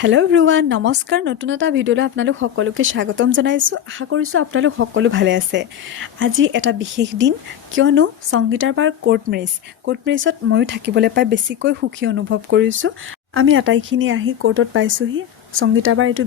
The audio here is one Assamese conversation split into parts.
হেল্ল' এভৰিৱান নমস্কাৰ নতুন এটা ভিডিঅ'লৈ আপোনালোক সকলোকে স্বাগতম জনাইছোঁ আশা কৰিছোঁ আপোনালোক সকলো ভালে আছে আজি এটা বিশেষ দিন কিয়নো সংগীতাৰ বাৰ কোৰ্ট মেৰেজত ময়ো থাকিবলৈ পাই বেছিকৈ সুখী অনুভৱ কৰিছোঁ আমি আটাইখিনি আহি কোৰ্টত পাইছোঁহি সংগীতাৰ বাৰ এইটো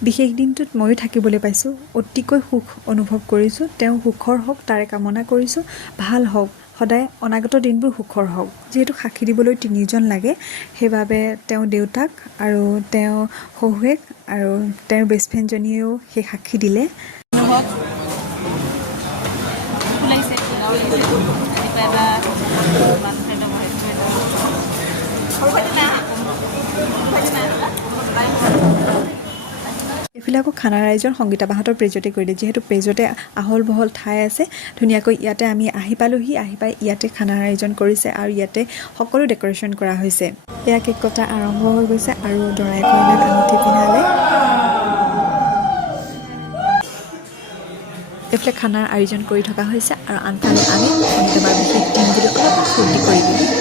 বিশেষ দিনটোত ময়ো থাকিবলৈ পাইছোঁ অতিকৈ সুখ অনুভৱ কৰিছোঁ তেওঁ সুখৰ হওক তাৰে কামনা কৰিছোঁ ভাল হওক সদায় অনাগত দিনবোৰ সুখৰ হওক যেহেতু সাক্ষী দিবলৈ তিনিজন লাগে সেইবাবে তেওঁ দেউতাক আৰু তেওঁ শহুৱেক আৰু তেওঁৰ বেষ্ট ফ্ৰেণ্ডজনীয়েও সেই সাক্ষী দিলে এইফালে আকৌ খানাৰ আয়োজন সংগীতা বাহঁতৰ পেজতে কৰিলে যিহেতু পেজতে আহল বহল ঠাই আছে ধুনীয়াকৈ ইয়াতে আমি আহি পালোহি আহি পাই ইয়াতে খানাৰ আয়োজন কৰিছে আৰু ইয়াতে সকলো ডেক'ৰেশ্যন কৰা হৈছে এয়া কেক কটা আৰম্ভ হৈ গৈছে আৰু দৰাই কইনাক আঙুঠি পিন্ধালে এইফালে খানাৰ আয়োজন কৰি থকা হৈছে আৰু আনফালে আমি সংগীতা বাৰ বিশেষ দিন বুলি অলপ ফূৰ্তি কৰি দিলোঁ